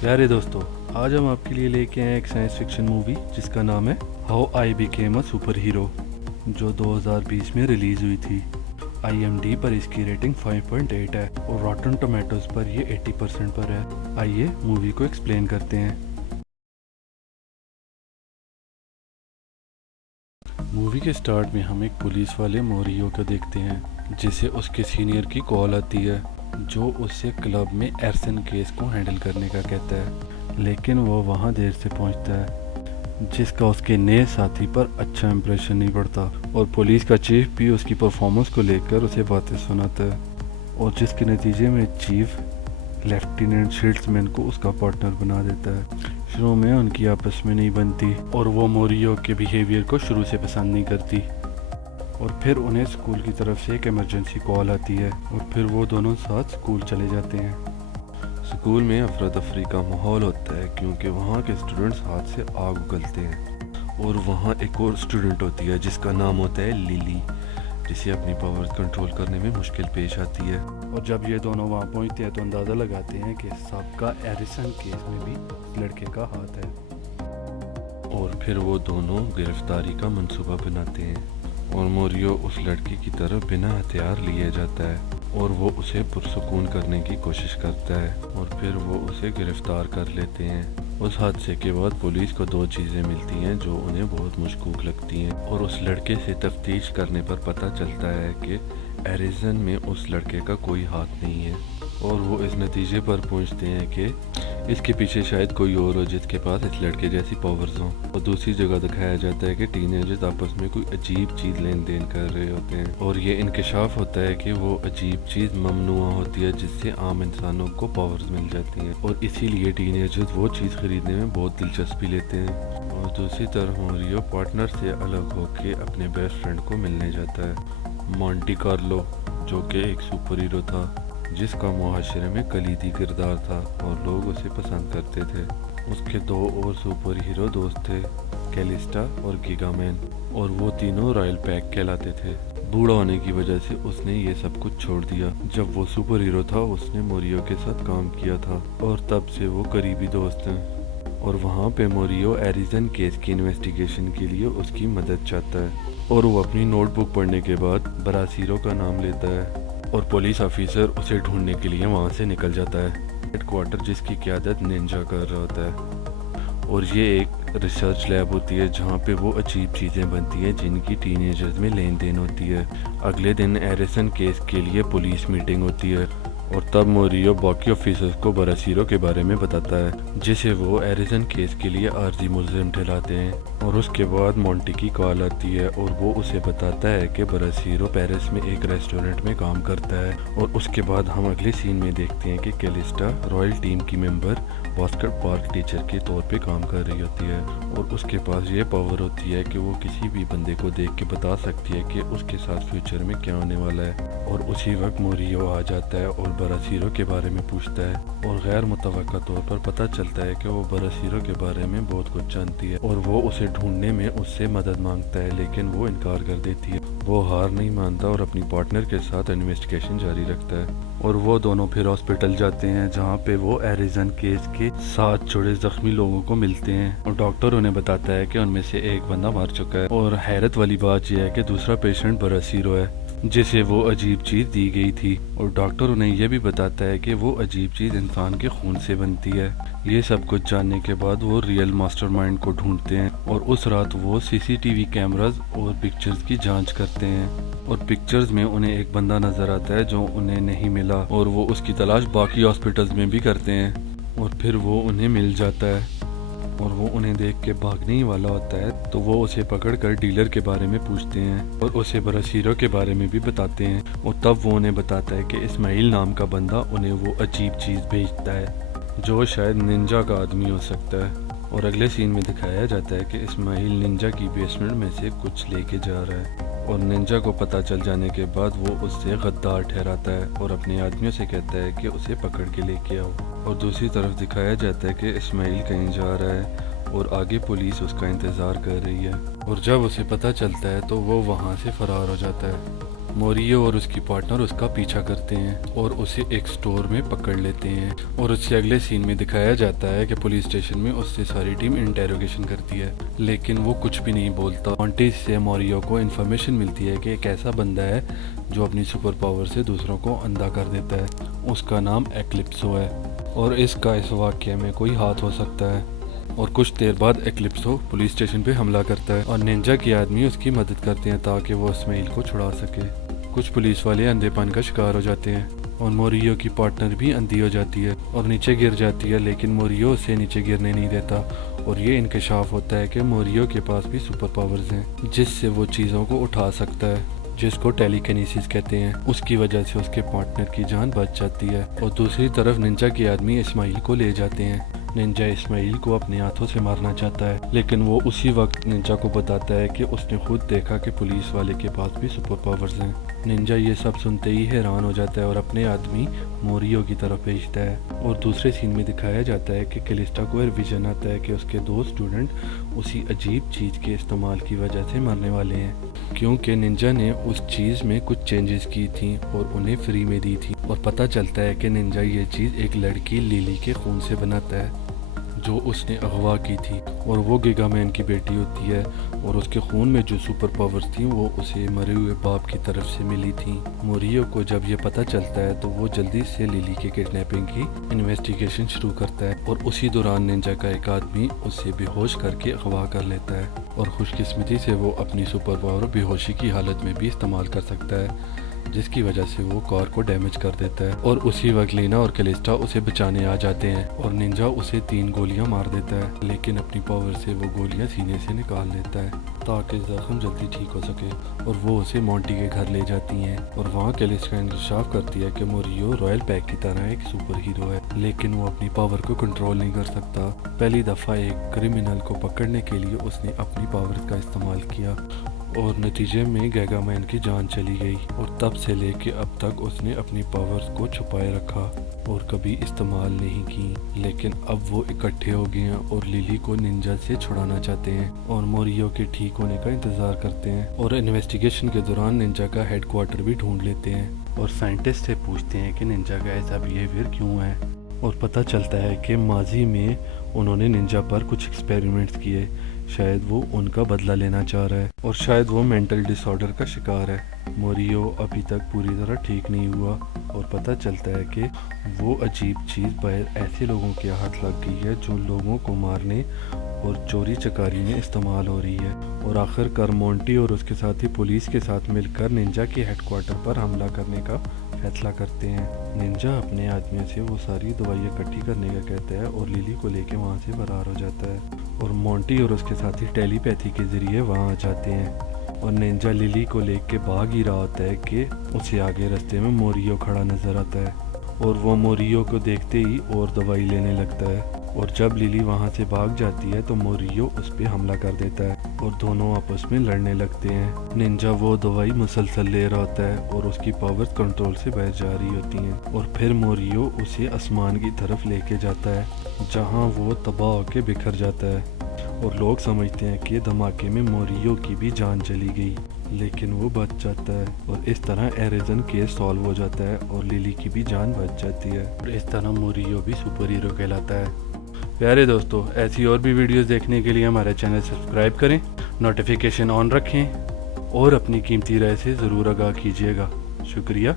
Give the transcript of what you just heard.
प्यारे दोस्तों, आज हम आपके लिए लेके आए एक साइंस फिक्शन मूवी जिसका नाम है how I became a super hero, जो 2020 में रिलीज़ हुई थी। IMDb पर इसकी रेटिंग 5.8 है और रॉटन टोमेटोज पर ये 80% पर है। आइए मूवी को एक्सप्लेन करते हैं। मूवी के स्टार्ट में हम एक पुलिस वाले मोरियो को देखते हैं, जिसे उसके सीनियर की कॉल आती है, जो उससे क्लब में एरसन केस को हैंडल करने का कहता है, लेकिन वो वहाँ देर से पहुँचता है, जिसका उसके नए साथी पर अच्छा इंप्रेशन नहीं पड़ता और पुलिस का चीफ भी उसकी परफॉर्मेंस को लेकर उसे बातें सुनाता है, और जिसके नतीजे में चीफ लेफ्टिनेंट शिल्ड्समैन को उसका पार्टनर बना देता है। शुरू में उनकी आपस में नहीं बनती और वो मोरियो के बिहेवियर को शुरू से पसंद नहीं करती, और फिर उन्हें स्कूल की तरफ से एक इमरजेंसी कॉल आती है और फिर वो दोनों साथ स्कूल चले जाते हैं। स्कूल में अफरा तफरी का माहौल होता है क्योंकि वहाँ के स्टूडेंट्स हाथ से आग उगलते हैं, और वहाँ एक और स्टूडेंट होती है जिसका नाम होता है लिली, जिसे अपनी पावर्स कंट्रोल करने में मुश्किल पेश आती है। और जब ये दोनों वहाँ पहुँचते हैं तो अंदाज़ा लगाते हैं कि सबका एरिसन केस में भी इस लड़के का हाथ है, और फिर वो दोनों गिरफ्तारी का मंसूबा बनाते हैं, और मोरियो उस लड़की की तरफ बिना हथियार लिए जाता है और वो उसे पुरसुकून करने की कोशिश करता है, और फिर वो उसे गिरफ्तार कर लेते हैं। उस हादसे के बाद पुलिस को दो चीज़ें मिलती हैं जो उन्हें बहुत मशकूक लगती हैं, और उस लड़के से तफ्तीश करने पर पता चलता है कि एरिजन में उस लड़के का कोई हाथ नहीं है, और वो इस नतीजे पर पहुंचते हैं कि इसके पीछे शायद कोई और हो जिसके पास इस लड़के जैसी पावर्स हों। और दूसरी जगह दिखाया जाता है कि टीनेजर्स आपस में कोई अजीब चीज़ लेन देन कर रहे होते हैं, और ये इंकशाफ होता है कि वो अजीब चीज़ ममनुआ होती है जिससे आम इंसानों को पावर्स मिल जाती हैं, और इसीलिए टीनेजर्स वो चीज़ खरीदने में बहुत दिलचस्पी लेते हैं। और दूसरी तरफ मोरियो पार्टनर से अलग होकर अपने बेस्ट फ्रेंड को मिलने जाता है, मॉन्टी कार्लो, जो कि एक सुपर हीरो था जिसका मुआशरे में कलीदी किरदार था और लोग उसे पसंद करते थे। उसके दो और सुपर हीरो दोस्त थे, कैलिस्टा और गिगामैन, और वो तीनों रॉयल पैक कहलाते थे। बूढ़ा होने की वजह से उसने ये सब कुछ छोड़ दिया। जब वो सुपर हीरो था उसने मोरियो के साथ काम किया था और तब से वो करीबी दोस्त हैं। और वहाँ पे मोरियो एरिजन केस की इन्वेस्टिगेशन के लिए उसकी मदद चाहता है, और वो अपनी नोटबुक पढ़ने के बाद बरासीरो का नाम लेता है, और पुलिस ऑफिसर उसे ढूंढने के लिए वहाँ से निकल जाता है। हेडक्वार्टर जिसकी क़यादत निंजा कर रहा होता है, और ये एक रिसर्च लैब होती है जहाँ पे वो अजीब चीज़ें बनती हैं जिनकी टीनेजर्स में लेन देन होती है। अगले दिन एरिसन केस के लिए पुलिस मीटिंग होती है, और तब मोरियो बाकी ऑफिसर्स को बरासीरो के बारे में बताता है, जिसे वो एरिसन केस के लिए आर्जी मुलजिम ठहराते हैं। और उसके बाद मोंटी की कॉल आती है और वो उसे बताता है कि बरासीरो पेरिस में एक रेस्टोरेंट में काम करता है। और उसके बाद हम अगले सीन में देखते हैं कि कैलिस्टा रॉयल टीम की मेंबर बास्केट पार्क टीचर के तौर पे काम कर रही होती है, और उसके पास ये पावर होती है कि वो किसी भी बंदे को देख के बता सकती है कि उसके साथ फ्यूचर में क्या होने वाला है। और उसी वक्त मोरियो आ जाता है और बरासीरो के बारे में पूछता है, और गैर मुतवक्का तौर पर पता चलता है कि वो बरासीरो के बारे में बहुत कुछ जानती है, और वो उसे ढूंढने में उससे मदद मांगता है, लेकिन वो इनकार कर देती है। वो हार नहीं मानता और अपनी पार्टनर के साथ इन्वेस्टिगेशन जारी रखता है, और वो दोनों फिर हॉस्पिटल जाते हैं जहाँ पे वो एरिजन केस के साथ जुड़े जख्मी लोगों को मिलते हैं, और डॉक्टर उन्हें बताता है कि उनमें से एक बंदा मर चुका है। और हैरत वाली बात यह है कि दूसरा पेशेंट बरासीरो है जिसे वो अजीब चीज़ दी गई थी, और डॉक्टर उन्हें यह भी बताता है कि वो अजीब चीज़ इंसान के खून से बनती है। ये सब कुछ जानने के बाद वो रियल मास्टरमाइंड को ढूंढते हैं, और उस रात वो CCTV कैमरास और पिक्चर्स की जांच करते हैं, और पिक्चर्स में उन्हें एक बंदा नज़र आता है जो उन्हें नहीं मिला, और वो उसकी तलाश बाकी हॉस्पिटल्स में भी करते हैं, और फिर वो उन्हें मिल जाता है, और वो उन्हें देख के भागने ही वाला होता है। तो वो उसे पकड़कर डीलर के बारे में पूछते हैं और उसे बरासीरो के बारे में भी बताते हैं, और तब वो उन्हें बताता है कि इस्माइल नाम का बंदा उन्हें वो अजीब चीज़ भेजता है जो शायद निंजा का आदमी हो सकता है। और अगले सीन में दिखाया जाता है कि इस्माइल निंजा की बेसमेंट में से कुछ लेके जा रहा है, और निंजा को पता चल जाने के बाद वो उससे गद्दार ठहराता है और अपने आदमियों से कहता है कि उसे पकड़ के लेके आओ। और दूसरी तरफ दिखाया जाता है कि इस्माइल कहीं जा रहा है और आगे पुलिस उसका इंतज़ार कर रही है, और जब उसे पता चलता है तो वो वहाँ से फ़रार हो जाता है। موریو اور اس کی پارٹنر اس کا پیچھا کرتے ہیں اور اسے ایک سٹور میں پکڑ لیتے ہیں، اور اس سے اگلے سین میں دکھایا جاتا ہے کہ پولیس اسٹیشن میں اس سے ساری ٹیم انٹیروگیشن کرتی ہے، لیکن وہ کچھ بھی نہیں بولتا۔ مونٹی سے موریو کو انفارمیشن ملتی ہے کہ ایک ایسا بندہ ہے جو اپنی سپر پاور سے دوسروں کو اندھا کر دیتا ہے، اس کا نام ایکلپسو ہے، اور اس کا اس واقعے میں کوئی ہاتھ ہو سکتا ہے۔ اور کچھ دیر بعد ایکلپسو پولیس اسٹیشن پہ حملہ کرتا ہے اور نینجا کے آدمی اس کی مدد کرتے ہیں تاکہ وہ اسماعیل کو چھڑا سکے۔ کچھ پولیس والے اندھے پن کا شکار ہو جاتے ہیں اور موریو کی پارٹنر بھی اندھی ہو جاتی ہے اور نیچے گر جاتی ہے، لیکن موریو اسے نیچے گرنے نہیں دیتا، اور یہ انکشاف ہوتا ہے کہ موریو کے پاس بھی سپر پاورز ہیں جس سے وہ چیزوں کو اٹھا سکتا ہے، جس کو ٹیلی کینیسس کہتے ہیں۔ اس کی وجہ سے اس کے پارٹنر کی جان بچ جاتی ہے، اور دوسری طرف نینجا کے آدمی اسماعیل کو لے جاتے ہیں۔ نینجا اسماعیل کو اپنے ہاتھوں سے مارنا چاہتا ہے، لیکن وہ اسی وقت نینجا کو بتاتا ہے کہ اس نے خود دیکھا کہ پولیس والے کے پاس بھی سپر پاورز ہیں۔ نینجا یہ سب سنتے ہی حیران ہو جاتا ہے اور اپنے آدمی موریو کی طرف بھیجتا ہے، اور دوسرے سین میں دکھایا جاتا ہے کہ کیلسٹا کو ویژن آتا ہے کہ اس کے دو اسٹوڈنٹ اسی عجیب چیز کے استعمال کی وجہ سے مرنے والے ہیں، کیونکہ نینجا نے اس چیز میں کچھ چینجز کی تھیں اور انہیں فری میں دی تھی، اور پتہ چلتا ہے کہ نینجا یہ چیز ایک لڑکی لیلی کے خون سے بناتا ہے جو اس نے اغوا کی تھی، اور وہ گیگا مین کی بیٹی ہوتی ہے، اور اس کے خون میں جو سپر پاورز تھیں وہ اسے مرے ہوئے باپ کی طرف سے ملی تھیں۔ موریو کو جب یہ پتہ چلتا ہے تو وہ جلدی سے لیلی کے کڈنیپنگ کی انویسٹیگیشن شروع کرتا ہے، اور اسی دوران نینجا کا ایک آدمی اسے بے ہوش کر کے اغوا کر لیتا ہے، اور خوش قسمتی سے وہ اپنی سپر پاور بے ہوشی کی حالت میں بھی استعمال کر سکتا ہے، جس کی وجہ سے وہ کار کو ڈیمیج کر دیتا ہے، اور اسی وقت لینا اور کیلسٹا اسے بچانے آ جاتے ہیں، اور نینجا اسے 3 گولیاں مار دیتا ہے، لیکن اپنی پاور سے وہ گولیاں سینے سے نکال لیتا ہے تاکہ زخم جلدی ٹھیک ہو سکے، اور وہ اسے مونٹی کے گھر لے جاتی ہیں، اور وہاں کیلسٹا انکشاف کرتی ہے کہ موریو رائل پیک کی طرح ایک سپر ہیرو ہے، لیکن وہ اپنی پاور کو کنٹرول نہیں کر سکتا۔ پہلی دفعہ ایک کرمنل کو پکڑنے کے لیے اس نے اپنی پاور کا استعمال کیا، اور نتیجے میں گیگا مین کی جان چلی گئی، اور تب سے لے کے اب تک اس نے اپنی پاورز کو چھپائے رکھا اور کبھی استعمال نہیں کی، لیکن اب وہ اکٹھے ہو گئے ہیں اور لیلی کو نینجا سے چھڑانا چاہتے ہیں اور موریو کے ٹھیک ہونے کا انتظار کرتے ہیں، اور انویسٹیگیشن کے دوران نینجا کا ہیڈ کوارٹر بھی ڈھونڈ لیتے ہیں اور سائنٹسٹ سے پوچھتے ہیں کہ نینجا کا ایسا بیہیویئر کیوں ہے، اور پتہ چلتا ہے کہ ماضی میں انہوں نے نینجا پر کچھ ایکسپیریمنٹس کیے، شاید وہ ان کا بدلہ لینا چاہ رہا ہے، اور شاید وہ مینٹل ڈس آرڈر کا شکار ہے۔ موریو ابھی تک پوری طرح ٹھیک نہیں ہوا، اور پتہ چلتا ہے کہ وہ عجیب چیز باہر ایسے لوگوں کے ہاتھ لگ گئی ہے جو لوگوں کو مارنے اور چوری چکاری میں استعمال ہو رہی ہے، اور آخر کار مونٹی اور اس کے ساتھی پولیس کے ساتھ مل کر نینجا کے ہیڈ کوارٹر پر حملہ کرنے کا فیصلہ کرتے ہیں۔ نینجا اپنے آدمیوں سے وہ ساری دوائیاں اکٹھی کرنے کا کہتا ہے اور لیلی کو لے کے وہاں سے فرار ہو جاتا ہے، اور مونٹی اور اس کے ساتھی ٹیلی پیتھی کے ذریعے وہاں آ جاتے ہیں، اور نینجا لیلی کو لے کے بھاگ ہی رہا ہوتا ہے کہ اسے آگے رستے میں موریو کھڑا نظر آتا ہے، اور وہ موریو کو دیکھتے ہی اور دوائی لینے لگتا ہے، اور جب لیلی وہاں سے بھاگ جاتی ہے تو موریو اس پہ حملہ کر دیتا ہے اور دونوں آپس میں لڑنے لگتے ہیں۔ نینجا وہ دوائی مسلسل لے رہا ہوتا ہے اور اس کی پاور کنٹرول سے باہر جا رہی ہوتی ہیں، اور پھر موریو اسے آسمان کی طرف لے کے جاتا ہے جہاں وہ تباہ ہو کے بکھر جاتا ہے، اور لوگ سمجھتے ہیں کہ دھماکے میں موریو کی بھی جان چلی گئی، لیکن وہ بچ جاتا ہے، اور اس طرح ایریزن کیس سالو ہو جاتا ہے اور لیلی کی بھی جان بچ جاتی ہے، اور اس طرح موریو بھی سپر ہیرو کہلاتا ہے۔ پیارے دوستو، ایسی اور بھی ویڈیوز دیکھنے کے لیے ہمارے چینل سبسکرائب کریں، نوٹیفیکیشن آن رکھیں، اور اپنی قیمتی رائے سے ضرور آگاہ کیجیے گا۔ شکریہ۔